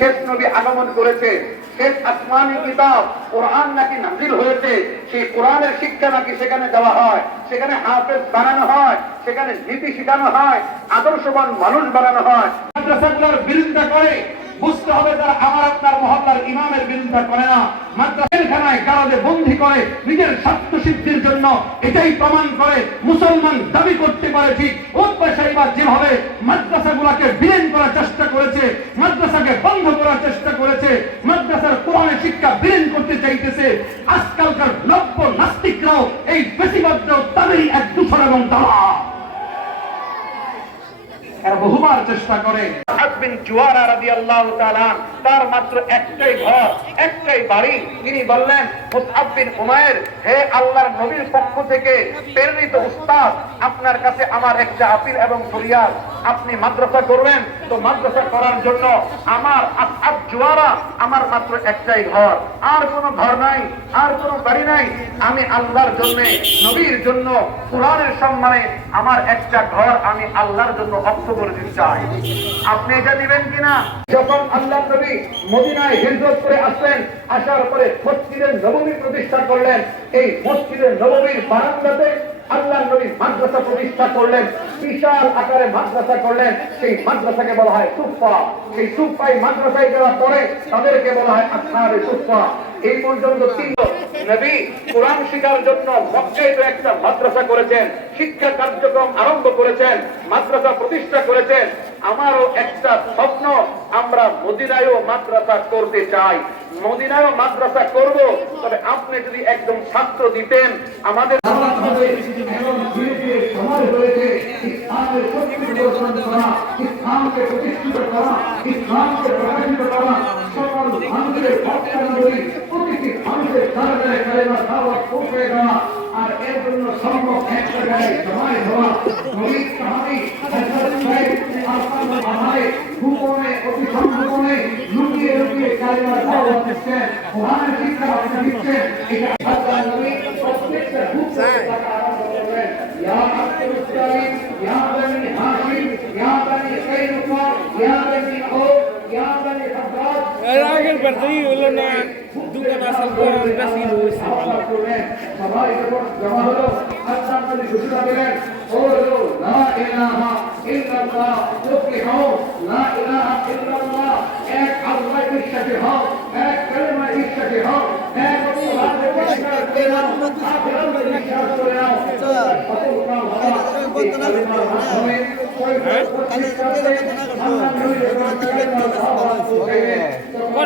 শেষ নবী আগমন করেছে শেষ আসমানি কিতাব, কোরআন নাকি নাজিল হয়েছে, সেই কোরআনের শিক্ষা নাকি সেখানে দেওয়া হয়, সেখানে হাফেজ বানানো হয়, সেখানে নীতি শিখানো হয়, আদর্শবান মানুষ বানানো হয়। বিরুদ্ধে করে বুঝতে হবে তারা আমার আপনার মহল্লার ইমামের বিরোধিতা করে না। মাদ্রাসাখানায় কারাদে বন্দি করে নিজের স্বার্থ সিদ্ধির জন্য এটাই প্রমাণ করে মুসলমান দাবি করতে পারে ঠিক। বিলীন করার চেষ্টা করেছে, মাদ্রাসাকে বন্ধ করার চেষ্টা করেছে, মাদ্রাসার কোরআনের শিক্ষা বিলীন করতে চাইতেছে, আজকালকার নাস্তিকরাও এই বেশিবাদটাও তাদেরই এক দূষণ এবং এরা বহুবার চেষ্টা করে। হাসবিন জুয়ারা তাআলা তার মাত্র একটাই ঘর, একটাই বাড়ি। তিনি বললেন বিন উমাইর, হে আল্লাহর নবীর পক্ষ থেকে প্রেরিত উস্তাদ, আপনার কাছে আমার একটা আপিল এবং ফরিয়াদ। আপনি মাদ্রাসা করবেন, তো মাদ্রাসা করার জন্য আমার জুয়ারা আমার মাত্র একটাই ঘর। আর কোনো ঘর নাই, আর কোনো বাড়ি নাই। আমি আল্লাহর জন্য, নবীর জন্য, কোরআনের সম্মানে আমার একটা ঘর আমি আল্লাহর জন্য অক্ষ করে দিতে চাই। আপনি এটা দিবেন কিনা? যখন আল্লাহ নবী মদিনায় হিজরত করে আসলেন, আসার পরে মসজিদের নবমী প্রতিষ্ঠা করলেন। এই মসজিদের নবমীর বারান্দাতে আল্লাহ নবী মাদ্রাসা প্রতিষ্ঠা করলেন, বিশাল আকারে মাদ্রাসা করলেন। সেই মাদ্রাসাকে বলা হয় সুফা সেই সুফাই মাদ্রাসায় যারা পড়ে তাদেরকে বলা হয় আখারে সুফা এই পর্যন্ত তিন নবী কোরআন শিখার জন্য মক্কায় তো একটা মাদ্রাসা করেছেন, শিক্ষা কার্যক্রম আরম্ভ করেছেন, মাদ্রাসা প্রতিষ্ঠা করেছেন। আমারও একটা স্বপ্ন, আমরা মদিনায়ও মাদ্রাসা করতে চাই। মদিনায়ও মাদ্রাসা করব, তবে আপনি যদি একদম ছাত্র দিতেন, আমাদের প্রতিষ্ঠিত করা ভক্তানুযায়ী মানুষের দরজায় কালেমা দাওয়াত পৌঁছে দেওয়া আর এর জন্য সম্ভব এক জায়গায় জমায় হওয়া নবীর সাহাবী হযরত সাইদ আরকাম আহারে গোপনে অতি সংগোপনে লুকিয়ে লুকিয়ে কালেমা দাওয়াত দিচ্ছেন কোরআনের শিক্ষা আপনারা দিচ্ছেন এটা আল্লাহ নবী প্রত্যেকটা গুপ্ত টাকা আরম্ভ করবেন। ইয়া আব্দুল ইয়া বনি হাশিম ইয়া বনি কাইনুকা ইয়া পেরতেই হলো না দোকান আসার পর আমরা সিন হয়েছি সবাই জমা হলো আচ্ছা আপনি ঘোষণা দিলেন ও লা ইলাহা ইল্লাল্লাহ মুক্তি হও লা ইলাহা ইল্লাল্লাহ এক আল্লাহ বিশ্বাসী হও এক কালেমা বিশ্বাসী হও এক আল্লাহ বিশ্বাস করে নাও আখিরাত বিশ্বাস করে নাও কালে কালে না করো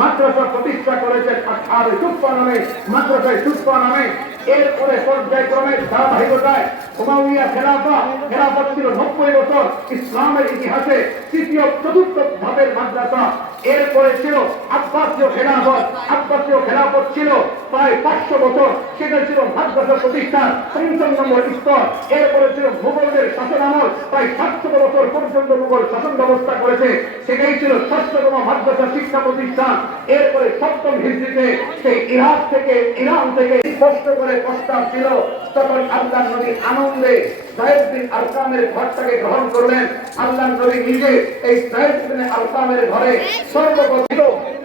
মাদ্রাসা প্রতিষ্ঠা করেছে আর সুপ্পা নামে মাদ্রাসায় সুপ্পা নামে এরপরে পর্যায়ক্রমে ধারাবাহিকতায় হুমাউইয়া খেলাফা খেলাফত ছিল নব্বই বছর ইসলামের ইতিহাসে তৃতীয় চতুর্থ ধাপের মাদ্রাসা। এরপরে ছিল আব্বাসীয় খেলাফত। আব্বাসীয় খেলাফত ছিল প্রায় পাঁচশো বছর। সেটা ছিল মাদ্রাসা প্রতিষ্ঠান পঞ্চম নম্বর স্তর। এরপরে ছিল মুঘলদের শাসন আমল। প্রায় সাতশো বছর পর্যন্ত মুঘল শাসন ব্যবস্থা করেছে। সেটাই ছিল ষষ্ঠতম মাদ্রাসা শিক্ষা প্রতিষ্ঠান। এরপরে সপ্তম হিস্ট্রিতে সেই ইরাক থেকে ইরান থেকে স্পষ্ট করে প্রস্তাব ছিল, তখন আল্লাহ নবী আনন্দে সাহেব বিন আরকামের ঘরটাকে গ্রহণ করলেন। আল্লাহ নবী নিজে এই সাহেব বিন আরকামের ঘরে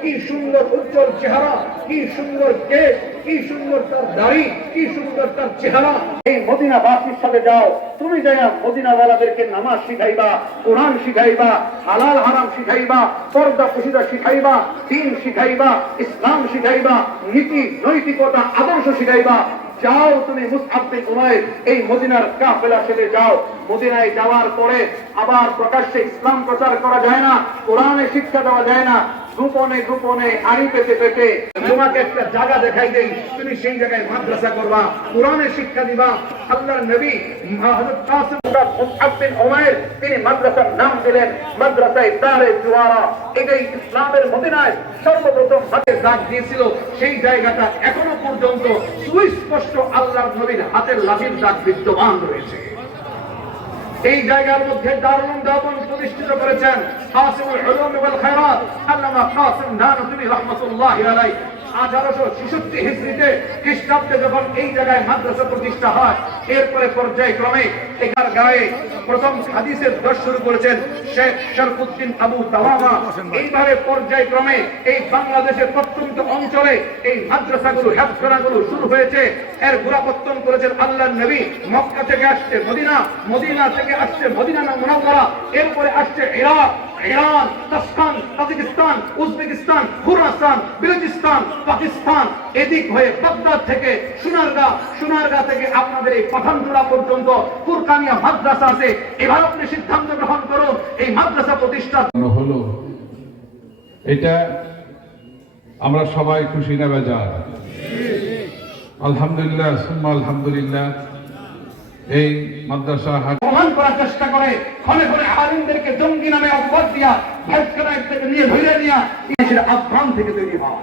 কি সুন্দর উজ্জ্বল চেহারা, কি সুন্দর কেশ, কি সুন্দর তার দাড়ি, কি সুন্দর তার চেহারা। এই মদিনা বাসীর সাথে যাও, তুমি যাই মদিনাওয়ালাদেরকে নামাজ শিখাইবা, কোরআন শিখাইবা, হালাল, হারাম শিখাইবা, পর্দা পুশিদা শিখাইবা, দিন শিখাইবা, ইসলাম শিখাইবা, নীতি, নৈতিকতা, আদর্শ শিখাইবা। যাও তুমি মুসআব বিন এই মদিনার কাফেলা যাও। মদিনায় যাওয়ার পরে আবার প্রকাশ্যে ইসলাম প্রচার করা যায় না, কোরআনে শিক্ষা দেওয়া যায় না, গোপনে গোপনে আড়ি পেতে পেতে তোমাকে একটা জায়গা দেখাই দেই, তুমি সেই জায়গায় মাদ্রাসা করবা কোরআনের শিক্ষা দিবা, আল্লাহর নবী হযরত কাসিম বিন উমাইর, তিনি মাদ্রাসার নাম দিলেন মাদ্রাসায় দারে জুয়ারা। এটাই ইসলামের মদিনায় সর্বপ্রথম হাতে দাগ দিয়েছিল, সেই জায়গাটা এখনও পর্যন্ত সুস্পষ্ট আল্লাহর নবীর হাতের লাঠির দাগ বিদ্যমান রয়েছে। এই জায়গার মধ্যে দারুণ দাবন প্রতিষ্ঠিত করেছেন হাসিমুল উলুম ওয়াল খায়রাত, আল্লামা কাসিম নানুতুবি রাহমাতুল্লাহি আঠারোশো ছেষট্টি হিজড়িতে খ্রিস্টাব্দে যখন এই জায়গায় মাদ্রাসা প্রতিষ্ঠা হয়, এরপরে পর্যায়ক্রমে এখার গায়ে প্রথম হাদিসের দশ শুরু করেছেন শেখ শরফুদ্দিন আবু তাওয়ামা। এইভাবে পর্যায়ক্রমে এই বাংলাদেশের প্রত্যন্ত অঞ্চলে এই মাদ্রাসাগুলো হেফখানাগুলো শুরু হয়েছে। এর গোড়াপত্তন করেছেন আল্লাহ নবী। মক্কা থেকে আসছে মদিনা মদিনা থেকে আসছে মদিনা না মুনাওয়ারা, এরপরে আসছে Iraq, Iran Tashkent Tajikistan, Uzbekistan, Khurasan, Baluchistan Pakistan এদিক হয়ে বাগদাদ থেকে সোনারগাঁ সোনারগাঁ থেকে আপনাদের এই পাঠানজোড়া পর্যন্ত ফুরকানিয়া মাদ্রাসা আছে। এবার আপনি সিদ্ধান্ত গ্রহণ করুন এই মাদ্রাসা প্রতিষ্ঠা হলো এটা আমরা সবাই খুশি না বেজার। আলহামদুলিল্লাহ সুম্মা আলহামদুলিল্লাহ এই মাদ্রাসা প্রমাণ করার চেষ্টা করে ক্ষণে ক্ষণে আলিমদেরকে জঙ্গি নামে অপবাদ দিয়া ভাইসখানায় থেকে নিয়ে ধরে নিয়া আফগান থেকে তৈরি হয়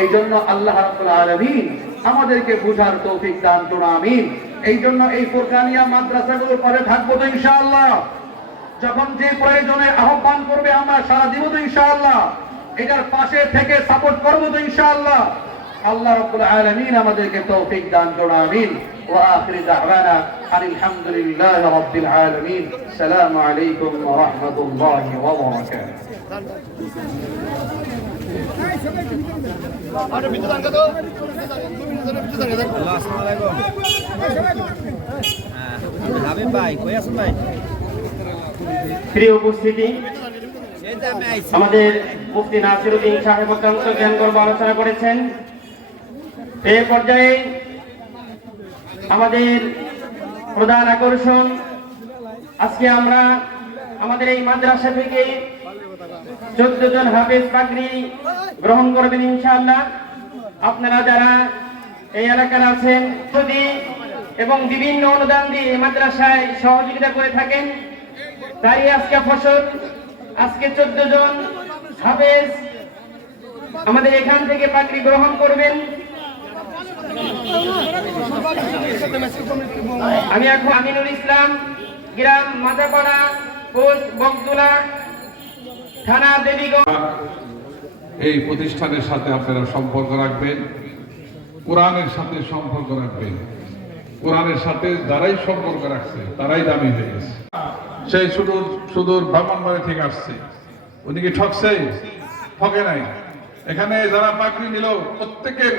এই জন্য আল্লাহ আলমিন আমাদেরকে বুঝার তৌফিক দান করুন, আমিন। এই জন্য এই কোরকানিয়া মাদ্রাসা মাদ্রাসাগুলো পরে থাকব তো ইনশাআল্লাহ। যখন যে প্রয়োজনে আহ্বান করবে আমরা সারা দিব তো ইনশাআল্লাহ। এটার পাশে থেকে সাপোর্ট করব তো ইনশাআল্লাহ। আল্লাহ রব্বুল আলামিন আমাদেরকে তৌফিক দান করুন, আমিন। ওয়া আখির দাওয়ানা আলহামদুলিল্লাহ রাব্বিল আলামিন। সালামু আলাইকুম ওয়া রাহমাতুল্লাহি ওয়া বারাকাতুহু। প্রিয় উপস্থিতি আমাদের মুফতি নাসিরুদ্দিন সাহেব অত্যন্ত জ্ঞান গর্ব আলোচনা করেছেন। এই পর্যায়ে আমাদের প্রধান আকর্ষণ আজকে আমরা আমাদের এই মাদ্রাসা থেকে চোদ্দ জন হাফেজ পাগড়ি গ্রহণ করবেন ইনশাআল্লাহ। আপনারা যারা এই এলাকার আছেন যদি এবং বিভিন্ন অনুদান দিয়ে মাদ্রাসায় সহযোগিতা করে থাকেন, তারই আজকে ফসল। আজকে চোদ্দ জন হাফেজ আমাদের এখান থেকে পাগড়ি গ্রহণ করবেন। আমি এখন আমিনুল ইসলাম, গ্রাম মাদাপাড়া, পোস্ট বকদুলা এই প্রতিষ্ঠানের সাথে আপনারা সম্পর্ক রাখবেন, কোরআনের সাথে সম্পর্ক রাখবেন। কোরআনের সাথে যারাই সম্পর্ক রাখছে, তারাই দামি হয়ে গেছে। সেই সুদূর সুদূর ব্রাহ্মণবাড়ি থেকে আসছে। উনি কি ঠকছে? ঠকে নাই। এখানে যারা চাকরি নিল, প্রত্যেকের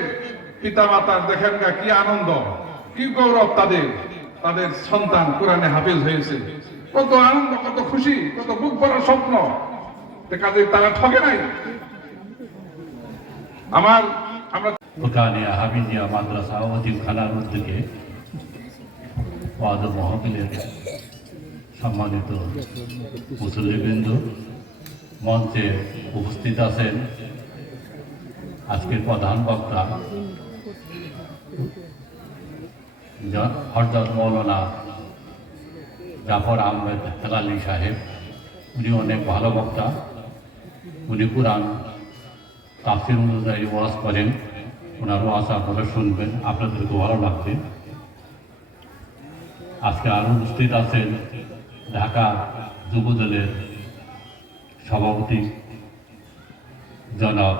পিতা মাতার দেখেন গা কি আনন্দ, কি গৌরব তাদের। তাদের সন্তান কোরআনে হাফিজ হয়েছে। কত আনন্দ, কত খুশি, কত বুক ভরা স্বপ্ন। কাজে তারা ঠকে নাই। আমার আমরা মাদ্রাসা অজিমখানার উদ্যোগে ওয়াদ মহবিলের সম্মানিত মুসল্লিবৃন্দ, মঞ্চে উপস্থিত আছেন আজকের প্রধান বক্তা হরজত মৌলানা জাফর আহমেদ হেলালি সাহেব। উনি অনেক ভালো বক্তা। উনি কোরআন, তাফসির অনুযায়ী ওয়াজ করেন। ওনার ওয়াজ আপনারা শুনবেন, আপনাদেরকে ভালো লাগবে। আজকে আরও উপস্থিত আছেন ঢাকা যুবদলের সভাপতি জনাব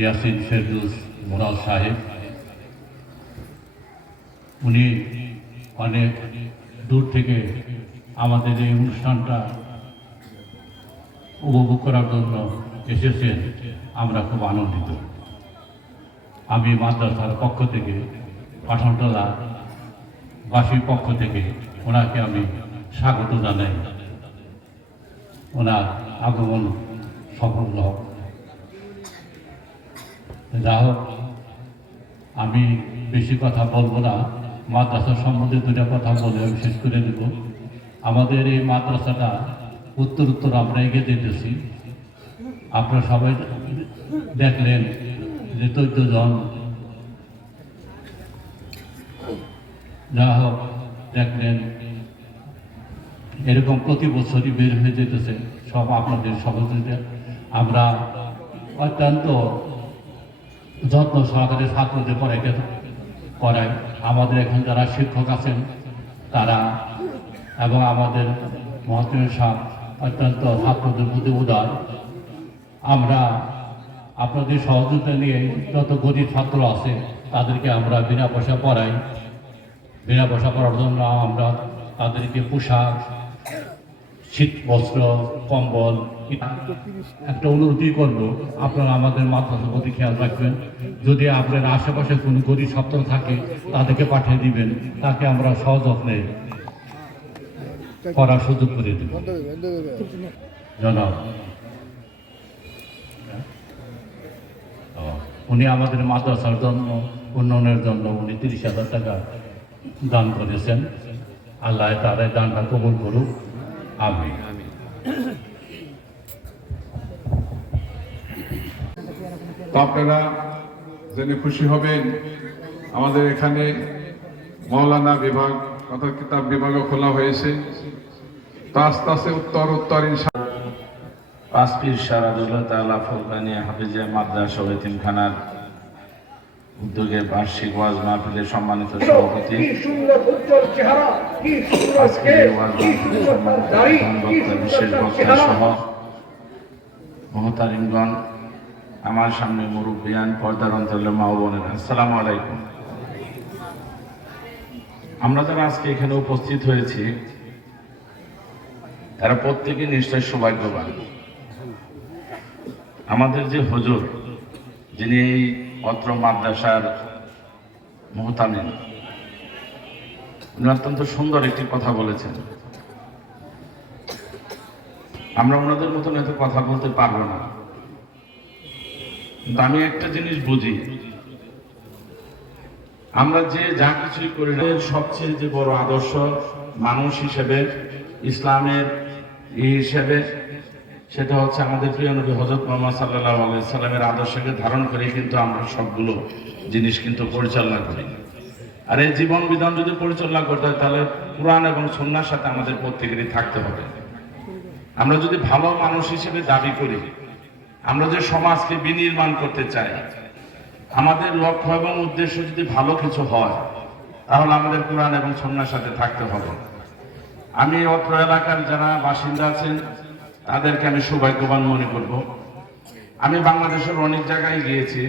ইয়াসিন ফেরদুস মুরাদ সাহেব। উনি অনেক দূর থেকে আমাদের এই অনুষ্ঠানটা উপভোগ করার জন্য এসেছেন। আমরা খুব আনন্দিত। আমি মাদ্রাসার পক্ষ থেকে, পাঠানতলা বাসীর পক্ষ থেকে ওনাকে আমি স্বাগত জানাই। ওনার আগমন সফল হোক যা হোক, আমি বেশি কথা বলব না। মাদ্রাসা সম্বন্ধে দুটা কথা বলে আমি শেষ করে দেব। আমাদের এই মাদ্রাসাটা উত্তর উত্তর আমরা এগিয়ে যেতেছি আপনারা সবাই দেখলেন যে চোদ্দ জন যা হোক দেখলেন। এরকম প্রতি বছরই বের হয়ে যেতেছে সব আপনাদের সহযোগিতা আমরা অত্যন্ত যত্ন সহকারে ছাত্রদের পড়াইতে করাই। আমাদের এখন যারা শিক্ষক আছেন, তারা এবং আমাদের মহাত্মা সাহেব অত্যন্ত ছাত্রদের প্রতি উদার। আমরা আপনাদের সহযোগিতা নিয়ে যত গরিব ছাত্র আছে, তাদেরকে আমরা বিনা পয়সা পড়াই। বিনা পয়সা পড়ার জন্য আমরা তাদেরকে পোশাক, শীত বস্ত্র, কম্বল, একটা অনুরোধই করব, আপনারা আমাদের মাদ্রাসার প্রতি খেয়াল রাখবেন। যদি আপনার আশেপাশে কোনো গরিব ছাত্র থাকে, তাদেরকে পাঠিয়ে দিবেন, তাকে আমরা সযত্নে করার সুযোগ করে দেব জনাব। উনি আমাদের মাদ্রাসার জন্য উন্নয়নের জন্য উনি তিরিশ হাজার টাকা দান করেছেন। আল্লাহ তার এই দানটা কবুল করুক। আমি আপনারা জেনে খুশি হবেন আমাদের এখানে মৌলানা বিভাগ অর্থাৎ কিতাব বিভাগও খোলা হয়েছে। তো আস্তে আস্তে উত্তর উত্তর পাঁচপির সারাদুল্লাহ তাআলা ফুলকানিয়া হাফিজিয়া মাদ্রাসা এতিমখানার উদ্যোগে বার্ষিক ওয়াজ মাহফিলের সম্মানিত সভাপতি। বিশেষ বক্তা সহ মহতারিমগণ আমার সামনে মুরব্বিয়ান পর্দার অঞ্চলের মা ও বোনেরা। আসসালামু আলাইকুম। আমরা যারা আজকে এখানে উপস্থিত হয়েছি, তারা প্রত্যেকে নিশ্চয় সৌভাগ্যবান। আমাদের যে হুজুর, যিনি এই অত্র মাদ্রাসার মোহতামিন উনি অত্যন্ত সুন্দর একটি কথা বলেছেন। আমরা ওনাদের মতন এত কথা বলতে পারব না। কিন্তু আমি একটা জিনিস বুঝি আমরা যে যা কিছুই করি না সবচেয়ে যে বড় আদর্শ মানুষ হিসেবে, ইসলামের হিসেবে, সেটা হচ্ছে আমাদের প্রিয় নবী হজরত মোহাম্মদ সাল্লাহ সাল্লামের আদর্শকে ধারণ করে কিন্তু আমরা সবগুলো জিনিস কিন্তু পরিচালনা করি। আর এই জীবন বিধান যদি পরিচালনা করতে হয়, তাহলে কোরআন এবং সন্ন্যার সাথে আমাদের প্রত্যেকেরই থাকতে হবে। আমরা যদি ভালো মানুষ হিসেবে দাবি করি, আমরা যে সমাজকে বিনির্মাণ করতে চাই আমাদের লক্ষ্য এবং উদ্দেশ্য যদি ভালো কিছু হয়, তাহলে আমাদের কোরআন এবং সন্ন্যার সাথে থাকতে হবে। আমি অত্র এলাকার যারা বাসিন্দা আছেন, তাদেরকে আমি সৌভাগ্যবান মনে করব। আমি বাংলাদেশের অনেক জায়গায় গিয়েছি,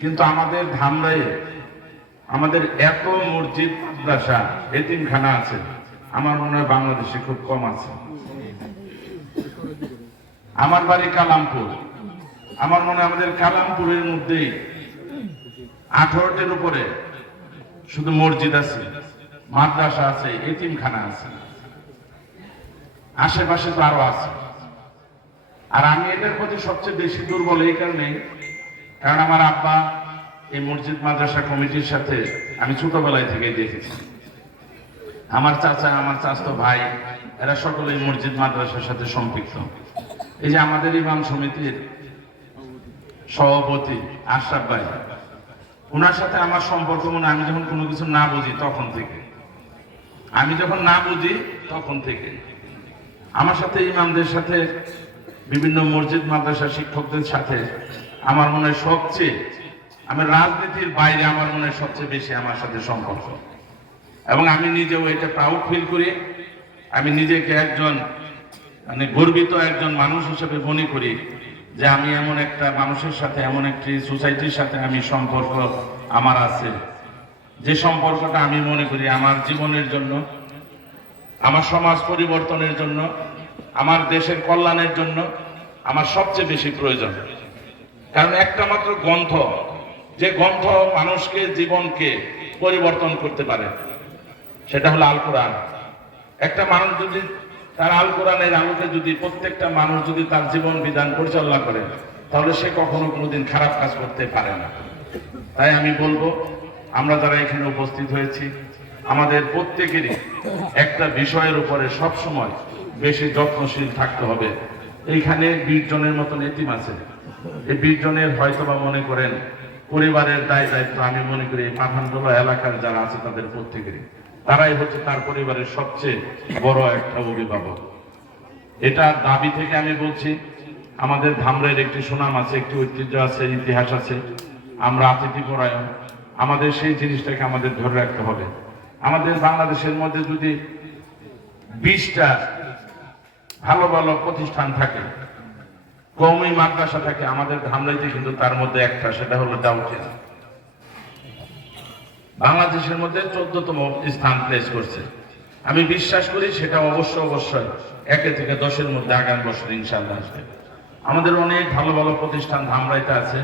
কিন্তু আমাদের ধামরাই আমাদের এত মসজিদ, মাদ্রাসা, এতিমখানা আছে, আমার মনে হয় বাংলাদেশে খুব কম আছে। আমার বাড়ি কালামপুর। আমার মনে আমাদের কালামপুরের মধ্যেই আঠারোটির উপরে শুধু মসজিদ আছে, মাদ্রাসা আছে, এতিমখানা আছে। আশেপাশে তো আরও আছে। আর আমি এটার প্রতি সবচেয়ে বেশি দুর্বল এই কারণে কারণ আমার আব্বা এই মসজিদ মাদ্রাসা কমিটির সাথে আমি ছোটবেলায় থেকে দেখেছি। আমার চাচা, আমার চাচতো ভাই, এরা সকলেই মসজিদ মাদ্রাসার সাথে সম্পৃক্ত। এই যে আমাদের ইমাম সমিতির সভাপতি আশরাফ ভাই ওনার সাথে আমার সম্পর্ক মনে আমি যখন কোনো কিছু না বুঝি তখন থেকে। আমি যখন না বুঝি তখন থেকে। আমার সাথে ইমামদের সাথে, বিভিন্ন মসজিদ মাদ্রাসা শিক্ষকদের সাথে আমার মনে হয় সবচেয়ে, আমি রাজনীতির বাইরে আমার মনে হয় সবচেয়ে বেশি আমার সাথে সম্পর্ক। এবং আমি নিজেও এটা প্রাউড ফিল করি। আমি নিজেকে একজন মানে গর্বিত একজন মানুষ হিসেবে মনে করি। যে আমি এমন একটা মানুষের সাথে, এমন একটি সোসাইটির সাথে আমি সম্পর্ক আমার আছে। যে সম্পর্কটা আমি মনে করি আমার জীবনের জন্য, আমার সমাজ পরিবর্তনের জন্য, আমার দেশের কল্যাণের জন্য আমার সবচেয়ে বেশি প্রয়োজন। কারণ একটা মাত্র গ্রন্থ, যে গ্রন্থ মানুষকে, জীবনকে পরিবর্তন করতে পারে, সেটা হলো আল কোরআন। একটা মানুষ যদি তার আল কোরআনের আলোকে যদি প্রত্যেকটা মানুষ যদি তার জীবন বিধান পরিচালনা করে, তাহলে সে কখনো কোনোদিন খারাপ কাজ করতে পারে না। তাই আমি বলব, আমরা যারা এখানে উপস্থিত হয়েছি, আমাদের প্রত্যেকেরই একটা বিষয়ের উপরে সব সময় বেশি যত্নশীল থাকতে হবে। এইখানে বিশ জনের মতন এতিম আছে। এই বিশ জনের হয়তো বা মনে করেন, পরিবারের দায় দায়িত্ব, আমি মনে করি এই পাঠানটোলা এলাকার যারা আছে, তাদের প্রত্যেকেরই। তারাই হচ্ছে তার পরিবারের সবচেয়ে বড় একটা অভিভাবক। এটা দাবি থেকে আমি বলছি, আমাদের ধামরের একটি সুনাম আছে, একটি ঐতিহ্য আছে, ইতিহাস আছে। আমরা আতিথি পরায়ণ আমাদের সেই জিনিসটাকে আমাদের ধরে রাখতে হবে। আমাদের বাংলাদেশের মধ্যে যদি বিশটা ভালো ভালো প্রতিষ্ঠান থাকে কৌমি মাদ্রাসা থাকে, আমাদের ধামরাইতে কিন্তু তার মধ্যে একটা, সেটা হলো ডাউটিয়া বাংলাদেশের মধ্যে চোদ্দতম স্থান প্লেস করছে। আমি বিশ্বাস করি সেটা অবশ্য অবশ্যই একে থেকে দশের মধ্যে আগামী বছর ইনশাল্লাহ আসবে। আমাদের অনেক ভালো ভালো প্রতিষ্ঠান ধামরাইতে আছে।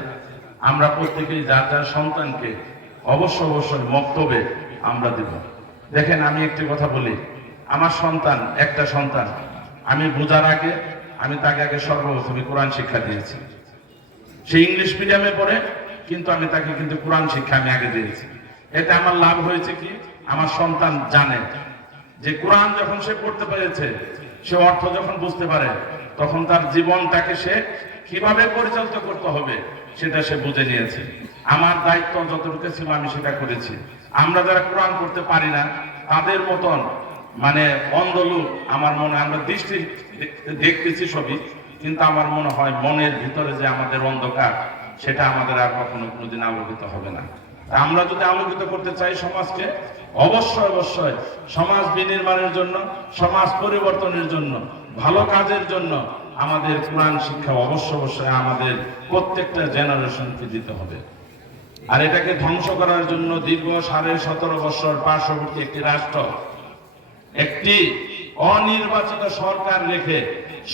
আমরা প্রত্যেকেই যার যার সন্তানকে অবশ্য অবশ্যই মক্তবে আমরা দেব। দেখেন আমি একটি কথা বলি, আমার সন্তান, একটা সন্তান, আমি বোঝার আগে, আমি তাকে আগে সর্বপ্রথমে কোরআন শিক্ষা দিয়েছি। সে ইংলিশ মিডিয়ামে পড়ে, কিন্তু আমি তাকে কিন্তু কোরআন শিক্ষা আমি আগে দিয়েছি। এতে আমার লাভ হয়েছে কি? আমার সন্তান জানে। যে কোরআন যখন সে পড়তে পেরেছে, সে অর্থ যখন বুঝতে পারে, তখন তার জীবনটাকে সে কীভাবে পরিচালিত করতে হবে, সেটা সে বুঝে নিয়েছে। আমার দায়িত্ব যতটুকু ছিল, আমি সেটা করেছি। আমরা যারা কোরআন করতে পারি না, তাদের মতন মানে অন্ধলোক আমার মনে, আমরা দৃষ্টি দেখতে- দেখতেছি সবই, কিন্তু আমার মনে হয় মনের ভিতরে যে আমাদের অন্ধকার, সেটা আমাদের আর কখনো কোনোদিন আলোকিত হবে না। আমরা যদি আলোকিত করতে চাই সমাজকে, অবশ্যই অবশ্যই সমাজ বিনির্মাণের জন্য, সমাজ পরিবর্তনের জন্য, ভালো কাজের জন্য আমাদের কোরআন শিক্ষা অবশ্য অবশ্যই আমাদের প্রত্যেকটা জেনারেশনকে দিতে হবে। আর এটাকে ধ্বংস করার জন্য দীর্ঘ সাড়ে সতেরো বছর পার্শ্ববর্তী একটি রাষ্ট্র, একটি অনির্বাচিত সরকার রেখে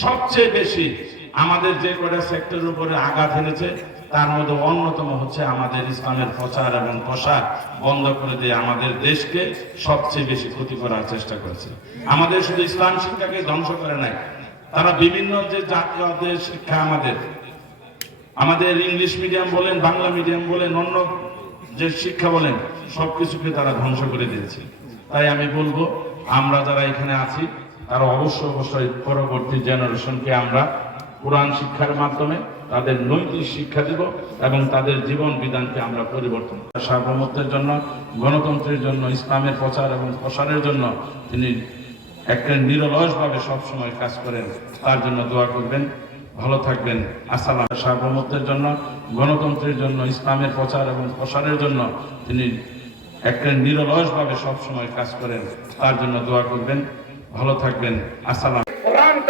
সবচেয়ে বেশি আমাদের যে কটা সেক্টরের উপরে আঘাত এনেছে তার মধ্যে অন্যতম হচ্ছে আমাদের ইসলামের প্রচার এবং প্রসার বন্ধ করে দিয়ে আমাদের দেশকে সবচেয়ে বেশি ক্ষতি করার চেষ্টা করেছে। আমাদের শুধু ইসলাম শিক্ষাকে ধ্বংস করে নাই, তারা বিভিন্ন যে জাতীয় শিক্ষা আমাদের আমাদের ইংলিশ মিডিয়াম বলেন, বাংলা মিডিয়াম বলেন, অন্য যে শিক্ষা বলেন, সবকিছুকে তারা ধ্বংস করে দিয়েছে। তাই আমি বলব, আমরা যারা এখানে আছি, তারা অবশ্য অবশ্যই পরবর্তী জেনারেশনকে আমরা কোরআন শিক্ষার মাধ্যমে তাদের নৈতিক শিক্ষা দিব এবং তাদের জীবন বিধানকে আমরা পরিবর্তন। সার্বভৌমত্বের জন্য, গণতন্ত্রের জন্য, ইসলামের প্রচার এবং প্রসারের জন্য তিনি একটা নিরলসভাবে সবসময় কাজ করেন। তার জন্য দোয়া করবেন। ভালো থাকবেন। আসসালাম। সার্বভৌমত্বের জন্য, গণতন্ত্রের জন্য, ইসলামের প্রচার এবং প্রসারের জন্য তিনি একটা নিরলসভাবে সবসময় কাজ করেন। তার জন্য দোয়া করবেন। ভালো থাকবেন। কোরআন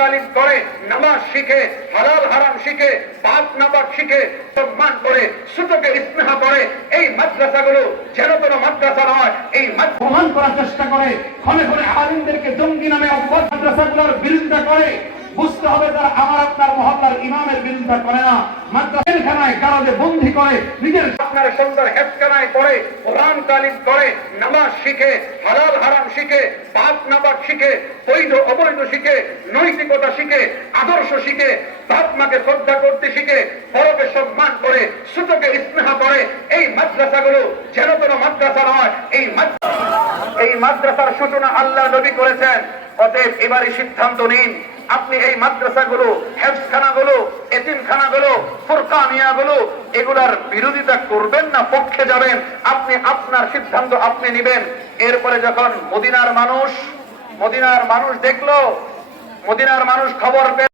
তালিম করে, নামাজ শিখে, হালাল হারাম শিখে, পাঁচ নামাজ শিখে, সম্মান করে সুতোকে ইসমেহা করে, এই মাদ্রাসাগুলো যেন কোনো মাদ্রাসা নয়, এই মাদ্রাসা প্রমাণ করার চেষ্টা করে ক্ষণে ক্ষণে আলিমদেরকে জঙ্গি নামে মাদ্রাসা মাদ্রাসাগুলোর বিরোধিতা করে। বুঝতে হবে তারা আমার আপনার মহল্লার ইমামের বিরোধিতা করে না। মাদ্রাসাখানায় কারাদে বন্দি করে, নিজের আপনার সুন্দর হেফখানায় পড়ে, কোরআন তালিম করে, নামাজ শিখে, হালাল হারাম শিখে, পাক নামাজ শিখে, বৈধ অবৈধ শিখে, নৈতিকতা শিখে, আদর্শ শিখে, বাপ মাকে শ্রদ্ধা করতে শিখে, বড়কে সম্মান করে সুতোকে ইসমেহা করে, এই মাদ্রাসাগুলো যেন কোনো মাদ্রাসা নয়, এই মাদ্রাসা এই মাদ্রাসার সূচনা আল্লাহ নবী করেছেন। অতএব এবারে সিদ্ধান্ত নিন। আপনি এই মাদ্রাসাগুলো হেফখানাগুলো এতিমখানাগুলো, ফুরকানিয়াগুলো, এগুলার বিরোধিতা করবেন না, পক্ষে যাবেন। আপনি আপনার সিদ্ধান্ত আপনি নেবেন। এরপরে যখন মদিনার মানুষ মদিনার মানুষ দেখল, মদিনার মানুষ খবর